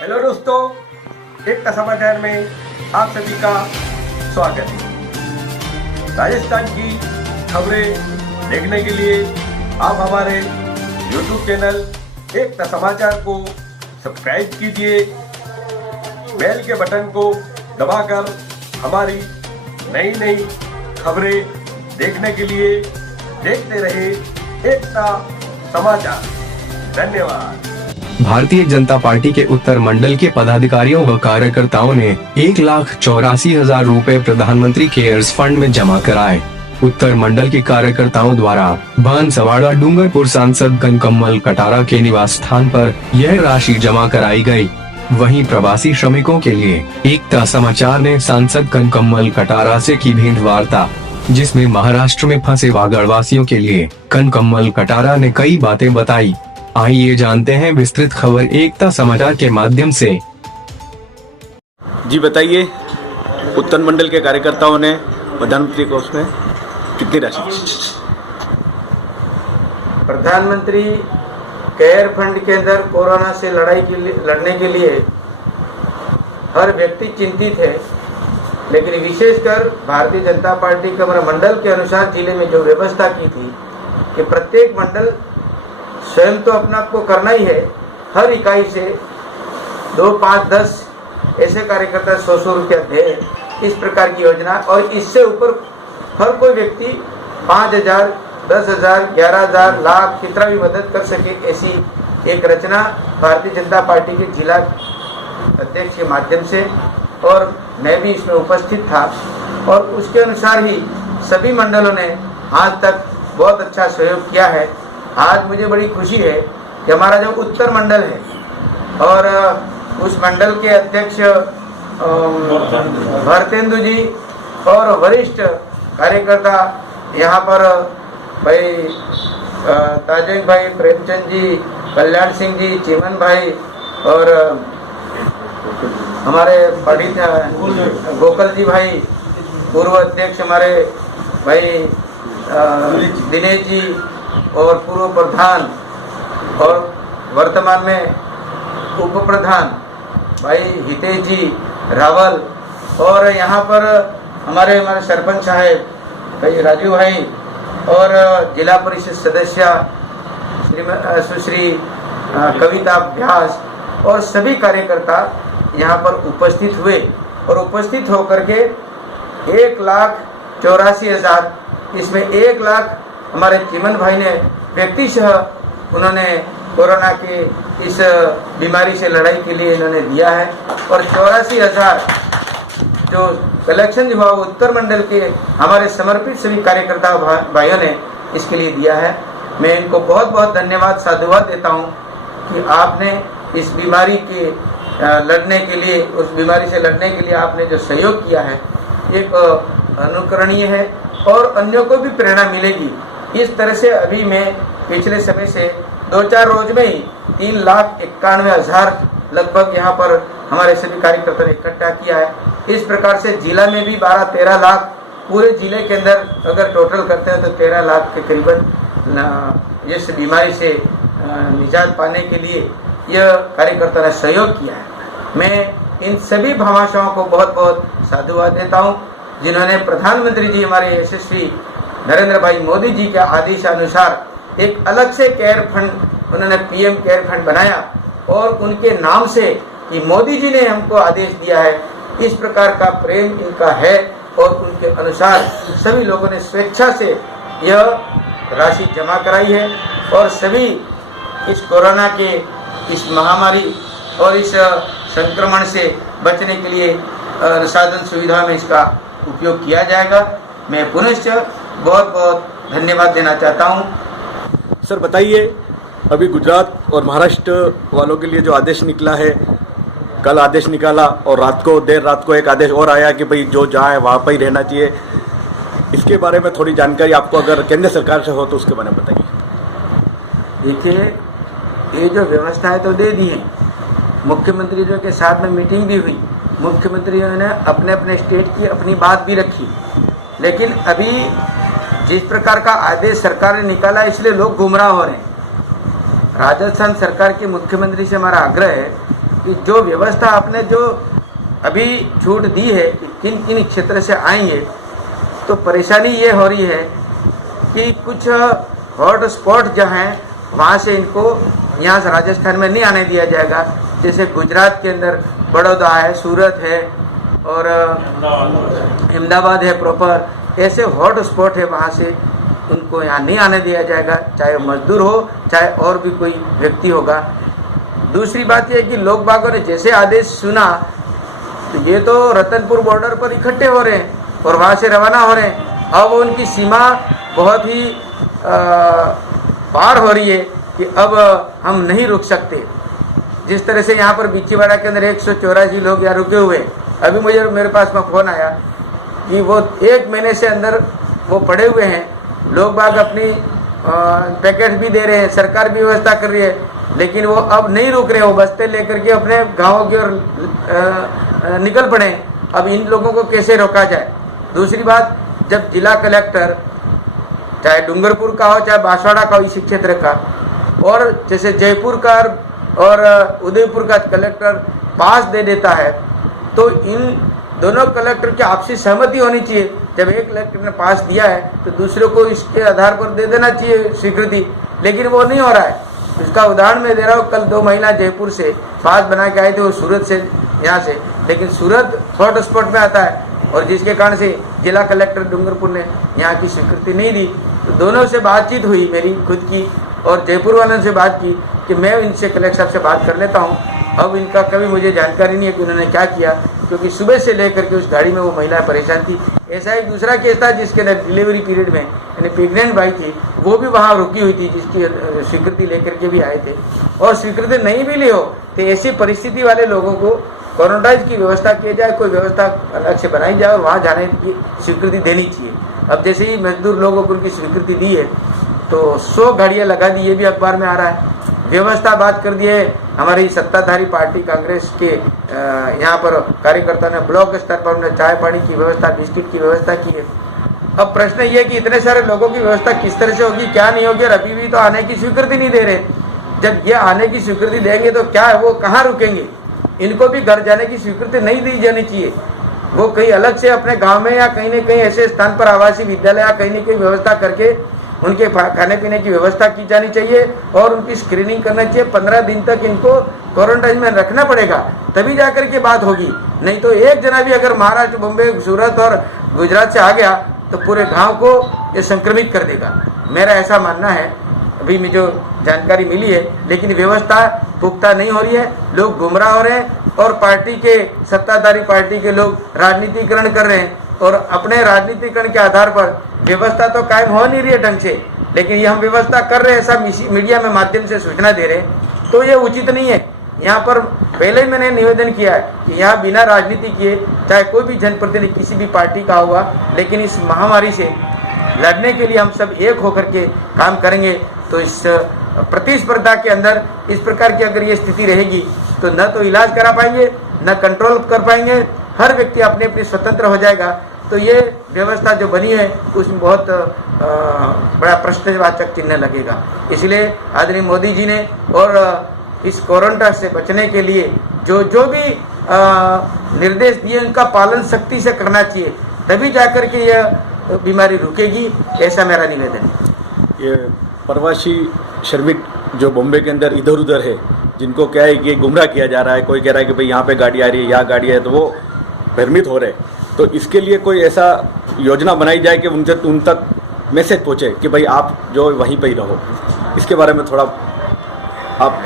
Hello दोस्तों, एकता समाचार में आप सभी का स्वागत है। राजस्थान की खबरें देखने के लिए आप हमारे YouTube चैनल एकता समाचार को सब्सक्राइब कीजिए। बेल के बटन को दबाकर हमारी नई नई खबरें देखने के लिए देखते रहे एकता समाचार। धन्यवाद। भारतीय जनता पार्टी के उत्तर मंडल के पदाधिकारियों व कार्यकर्ताओं ने 1,84,000 रुपए प्रधानमंत्री केयर्स फंड में जमा कराए। उत्तर मंडल के कार्यकर्ताओं द्वारा बांसवाड़ा डूंगरपुर सांसद कनकम्मल कटारा के निवास स्थान पर यह राशि जमा कराई गई। वहीं प्रवासी श्रमिकों के लिए एकता समाचार ने सांसद कनकम्मल कटारा से की भेंट वार्ता, जिसमें महाराष्ट्र में फंसे वागड़वासियों के लिए कनकम्मल कटारा ने कई बातें बताई। आइए जानते हैं विस्तृत खबर एकता समाचार के माध्यम से। जी बताइए, उत्तर मंडल के कार्यकर्ताओं ने प्रधानमंत्री को उसमें कितनी राशि दी? प्रधानमंत्री केयर फंड के अंदर कोरोना से लड़ने के लिए हर व्यक्ति चिंतित है, लेकिन विशेषकर भारतीय जनता पार्टी के मंडल के अनुसार जिले में जो व्यवस्था की थी कि प्रत्येक मंडल स्वयं तो अपना को करना ही है, हर इकाई से 2, 5, 10 ऐसे कार्यकर्ता 100 रुपया दे, इस प्रकार की योजना। और इससे ऊपर हर कोई व्यक्ति 5,000, 10,000, 11,000, लाख कितना भी मदद कर सके, ऐसी एक रचना भारतीय जनता पार्टी के जिला अध्यक्ष के माध्यम से, और मैं भी इसमें उपस्थित था। और उसके अनुसार ही सभी मंडलों ने आज तक बहुत अच्छा सहयोग किया है। आज मुझे बड़ी खुशी है कि हमारा जो उत्तर मंडल है और उस मंडल के अध्यक्ष भरतेंदु जी और वरिष्ठ कार्यकर्ता यहाँ पर भाई ताजंग भाई, प्रेमचंद जी, कल्याण सिंह जी, चिमन भाई और हमारे पंडित गोकल जी भाई, पूर्व अध्यक्ष हमारे भाई दिनेश जी और पूर्व प्रधान और वर्तमान में उप प्रधान भाई हितेश जी रावल, और यहाँ पर हमारे सरपंच साहेब भाई राजू भाई और जिला परिषद सदस्य सुश्री कविता व्यास और सभी कार्यकर्ता यहाँ पर उपस्थित हुए। और उपस्थित होकर के 1,84,000, इसमें 1 लाख हमारे चिमन भाई ने व्यक्तिशः उन्होंने कोरोना की इस बीमारी से लड़ाई के लिए इन्होंने दिया है। और 84,000 जो कलेक्शन हुआ वो उत्तर मंडल के हमारे समर्पित सभी कार्यकर्ता भाइयों ने इसके लिए दिया है। मैं इनको बहुत बहुत धन्यवाद, साधुवाद देता हूँ कि आपने इस बीमारी के लड़ने के लिए, उस बीमारी से लड़ने के लिए आपने जो सहयोग किया है, एक अनुकरणीय है और अन्यों को भी प्रेरणा मिलेगी। इस तरह से अभी मैं पिछले समय से 2-4 रोज में ही 3,91,000 लगभग यहाँ पर हमारे सभी कार्यकर्ताओं ने इकट्ठा किया है। इस प्रकार से जिला में भी 12-13 लाख, पूरे जिले के अंदर अगर टोटल करते हैं तो 13 लाख के करीबन इस बीमारी से निजात पाने के लिए यह कार्यकर्ताओं ने सहयोग किया है। मैं इन सभी भामाशाहों को बहुत बहुत साधुवाद देता हूँ, जिन्होंने प्रधानमंत्री जी हमारे यशस्वी नरेंद्र भाई मोदी जी के आदेशानुसार एक अलग से केयर फंड उन्होंने पीएम केयर फंड बनाया और उनके नाम से कि मोदी जी ने हमको आदेश दिया है, इस प्रकार का प्रेम इनका है। और उनके अनुसार सभी लोगों ने स्वेच्छा से यह राशि जमा कराई है और सभी इस कोरोना के इस महामारी और इस संक्रमण से बचने के लिए साधन सुविधा में इसका उपयोग किया जाएगा। मैं पुनश्च बहुत बहुत धन्यवाद देना चाहता हूं। सर बताइए, अभी गुजरात और महाराष्ट्र वालों के लिए जो आदेश निकला है, कल आदेश निकाला और देर रात को एक आदेश और आया कि भाई जो जाए वहाँ पर ही रहना चाहिए, इसके बारे में थोड़ी जानकारी आपको अगर केंद्र सरकार से हो तो उसके बारे में बताइए। देखिए, ये जो व्यवस्था है तो दे दी है, मुख्यमंत्री जी के साथ में मीटिंग भी हुई, मुख्यमंत्रियों ने अपने अपने स्टेट की अपनी बात भी रखी, लेकिन अभी जिस प्रकार का आदेश सरकार ने निकाला इसलिए लोग गुमराह हो रहे हैं। राजस्थान सरकार के मुख्यमंत्री से हमारा आग्रह है कि जो व्यवस्था आपने जो अभी छूट दी है कि किन किन क्षेत्र से आएंगे, तो परेशानी ये हो रही है कि कुछ हॉट स्पॉट जहाँ हैं वहाँ से इनको यहाँ से राजस्थान में नहीं आने दिया जाएगा। जैसे गुजरात के अंदर बड़ौदा है, सूरत है और अहमदाबाद है प्रॉपर, ऐसे हॉट स्पॉट है, वहाँ से उनको यहाँ नहीं आने दिया जाएगा, चाहे मजदूर हो चाहे और भी कोई व्यक्ति होगा। दूसरी बात यह कि लोग बागों ने जैसे आदेश सुना, तो ये तो रतनपुर बॉर्डर पर इकट्ठे हो रहे हैं और वहाँ से रवाना हो रहे हैं। अब उनकी सीमा बहुत ही पार हो रही है कि अब हम नहीं रुक सकते। जिस तरह से यहाँ पर बिच्छीवाड़ा के अंदर 184 लोग यहाँ रुके हुए हैं। अभी मेरे पास में फ़ोन आया कि वो 1 महीने से अंदर वो पड़े हुए हैं। लोग बाग अपनी पैकेट भी दे रहे हैं, सरकार भी व्यवस्था कर रही है, लेकिन वो अब नहीं रुक रहे। वो बस्ते लेकर के अपने गाँव की ओर निकल पड़े। अब इन लोगों को कैसे रोका जाए। दूसरी बात, जब जिला कलेक्टर चाहे डूंगरपुर का हो चाहे बांसवाड़ा का हो इसी क्षेत्र का, और जैसे जयपुर का और उदयपुर का कलेक्टर पास दे देता है, तो इन दोनों कलेक्टर की आपसी सहमति होनी चाहिए। जब एक कलेक्टर ने पास दिया है तो दूसरे को इसके आधार पर दे देना चाहिए स्वीकृति, लेकिन वो नहीं हो रहा है। इसका उदाहरण मैं दे रहा हूँ। कल 2 महिला जयपुर से पास बना के आए थे, वो सूरत से यहाँ से, लेकिन सूरत हॉट स्पॉट में आता है और जिसके कारण से जिला कलेक्टर डूंगरपुर ने यहाँ की स्वीकृति नहीं दी। तो दोनों से बातचीत हुई मेरी खुद की, और जयपुर वालों से बात की कि मैं इनसे कलेक्टर साहब से बात कर लेता हूँ। अब इनका कभी मुझे जानकारी नहीं है कि उन्होंने क्या किया, क्योंकि सुबह से लेकर के उस गाड़ी में वो महिला परेशान थी। ऐसा एक दूसरा केस था जिसके अंदर डिलीवरी पीरियड में यानी प्रेग्नेंट बाई थी, वो भी वहाँ रुकी हुई थी, जिसकी स्वीकृति लेकर के भी आए थे। और स्वीकृति नहीं भी ली हो तो ऐसी परिस्थिति वाले लोगों को क्वारंटाइन की व्यवस्था की जाए, कोई व्यवस्था अलग से बनाई जाए और वहाँ जाने की स्वीकृति देनी चाहिए। अब जैसे ही मजदूर लोगों को उनकी स्वीकृति दी है तो 100 गाड़ियाँ लगा दी, ये भी अखबार में आ रहा है। व्यवस्था बात कर दी है, हमारी सत्ताधारी पार्टी कांग्रेस के यहाँ पर कार्यकर्ता ने ब्लॉक स्तर पर उन्हें चाय पानी की व्यवस्था, बिस्किट की व्यवस्था की है। अब प्रश्न ये कि इतने सारे लोगों की व्यवस्था किस तरह से होगी, क्या नहीं होगी, और अभी भी तो आने की स्वीकृति नहीं दे रहे। जब ये आने की स्वीकृति देंगे तो क्या है, वो कहाँ रुकेंगे। इनको भी घर जाने की स्वीकृति नहीं दी जानी चाहिए। वो कहीं अलग से अपने गाँव में या कहीं न कहीं ऐसे स्थान पर आवासीय विद्यालय या कहीं न कहीं व्यवस्था करके उनके खाने पीने की व्यवस्था की जानी चाहिए और उनकी स्क्रीनिंग करना चाहिए। 15 दिन तक इनको क्वारंटाइन में रखना पड़ेगा, तभी जाकर के बात होगी। नहीं तो एक जना भी अगर महाराष्ट्र, बम्बई, सूरत और गुजरात से आ गया तो पूरे गांव को ये संक्रमित कर देगा। मेरा ऐसा मानना है, अभी मुझे जो जानकारी मिली है, लेकिन व्यवस्था पुख्ता नहीं हो रही है। लोग गुमराह हो रहे हैं और पार्टी के सत्ताधारी पार्टी के लोग राजनीतिकरण कर रहे हैं और अपने राजनीतिकरण के आधार पर व्यवस्था तो कायम हो नहीं रही है ढंग से, लेकिन ये हम व्यवस्था कर रहे हैं, ऐसा मीडिया में माध्यम से सूचना दे रहे हैं, तो ये उचित नहीं है। यहाँ पर पहले ही मैंने निवेदन किया है कि यहाँ बिना राजनीति किए चाहे कोई भी जनप्रतिनिधि किसी भी पार्टी का होगा, लेकिन इस महामारी से लड़ने के लिए हम सब एक होकर के काम करेंगे। तो इस प्रतिस्पर्धा के अंदर इस प्रकार की अगर ये स्थिति रहेगी तो न तो इलाज करा पाएंगे, न कंट्रोल कर पाएंगे, हर व्यक्ति अपने अपने स्वतंत्र हो जाएगा। तो ये व्यवस्था जो बनी है उसमें बहुत बड़ा प्रश्नवाचक चिन्ह लगेगा। इसलिए आदरणीय मोदी जी ने और इस कोरोना से बचने के लिए जो भी निर्देश दिए उनका पालन सख्ती से करना चाहिए, तभी जाकर के यह बीमारी रुकेगी, ऐसा मेरा निवेदन है। ये प्रवासी श्रमिक जो बॉम्बे के अंदर इधर उधर है, जिनको क्या है कि गुमराह किया जा रहा है, कोई कह रहा है कि भाई यहाँ पे गाड़ी आ रही है, यहाँ गाड़ी है, तो वो भ्रमित हो रहे हैं। तो इसके लिए कोई ऐसा योजना बनाई जाए कि उन तक मैसेज पहुँचे कि भाई आप जो वहीं पर ही रहो। इसके बारे में थोड़ा आप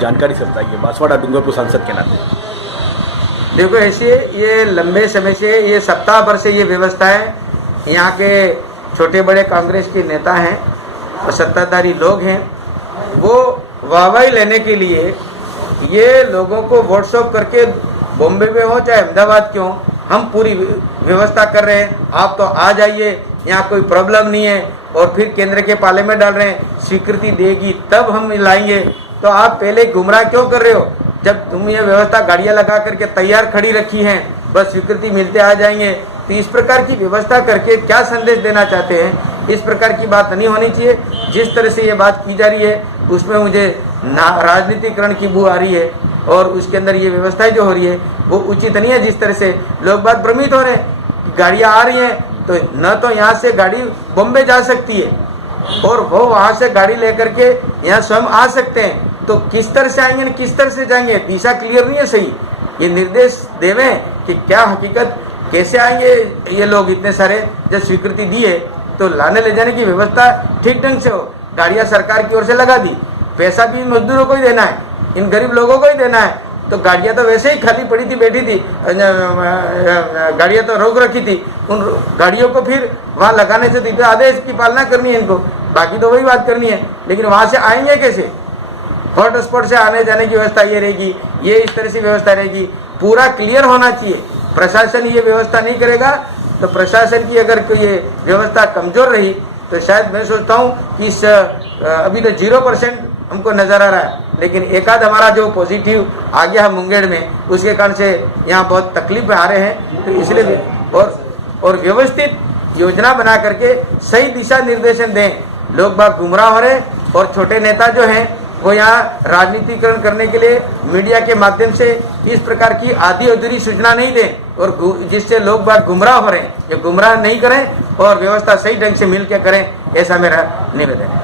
जानकारी से बताइए, बांसवाड़ा डूंगरपुर सांसद के नाते। देखो, ऐसे ये लंबे समय से, ये सप्ताह भर से ये व्यवस्था है। यहाँ के छोटे बड़े कांग्रेस के नेता हैं और सत्ताधारी लोग हैं, वो वाहवाही लेने के लिए ये लोगों को व्हाट्सएप करके बॉम्बे में हो चाहे अहमदाबाद के हो, हम पूरी व्यवस्था कर रहे हैं, आप तो आ जाइए, यहाँ कोई प्रॉब्लम नहीं है। और फिर केंद्र के पाले में डाल रहे हैं, स्वीकृति देगी तब हम लाएंगे। तो आप पहले गुमराह क्यों कर रहे हो? जब तुम ये व्यवस्था गाड़ियाँ लगा करके तैयार खड़ी रखी हैं, बस स्वीकृति मिलते आ जाएंगे। तो इस प्रकार की व्यवस्था करके क्या संदेश देना चाहते हैं? इस प्रकार की बात नहीं होनी चाहिए। जिस तरह से ये बात की जा रही है उसमें मुझे राजनीतिकरण की बू आ रही है और उसके अंदर ये व्यवस्थाएं जो हो रही है वो उचित नहीं है। जिस तरह से लोग बात भ्रमित हो रहे हैं, गाड़ियाँ आ रही हैं तो न तो यहाँ से गाड़ी बॉम्बे जा सकती है और वो वहाँ से गाड़ी लेकर के यहाँ स्वयं आ सकते हैं, तो किस तरह से आएंगे किस तरह से जाएंगे, दिशा क्लियर नहीं है सही। ये निर्देश देवें कि क्या हकीकत कैसे आएंगे ये लोग, इतने सारे जब स्वीकृति दी है तो लाने ले जाने की व्यवस्था ठीक ढंग से हो। गाड़ियाँ सरकार की ओर से लगा दी, पैसा भी मजदूरों को ही देना है, इन गरीब लोगों को ही देना है, तो गाड़ियाँ तो वैसे ही खाली पड़ी थी, बैठी थी, गाड़ियाँ तो रोक रखी थी, उन गाड़ियों को फिर वहाँ लगाने से तो आदेश की पालना करनी है इनको, बाकी तो वही बात करनी है। लेकिन वहाँ से आएंगे कैसे? हॉटस्पॉट से आने जाने की व्यवस्था ये रहेगी, ये इस तरह से व्यवस्था रहेगी, पूरा क्लियर होना चाहिए। प्रशासन ये व्यवस्था नहीं करेगा तो प्रशासन की अगर कोई ये व्यवस्था कमजोर रही तो शायद मैं सोचता हूँ कि इस अभी तो 0% हमको नजर आ रहा है, लेकिन एक आध हमारा जो पॉजिटिव आ गया है मुंगेर में, उसके कारण से यहाँ बहुत तकलीफ में आ रहे हैं। तो इसलिए और व्यवस्थित योजना बना करके सही दिशा निर्देशन दें। लोग बाग गुमराह हो रहे और छोटे नेता जो हैं वो यहाँ राजनीतिकरण करने के लिए मीडिया के माध्यम से इस प्रकार की आधी अधूरी सूचना नहीं दें और जिससे लोग बाग गुमराह हो रहे हैं, ये गुमराह नहीं करें और व्यवस्था सही ढंग से मिल के करें, ऐसा मेरा निवेदन है।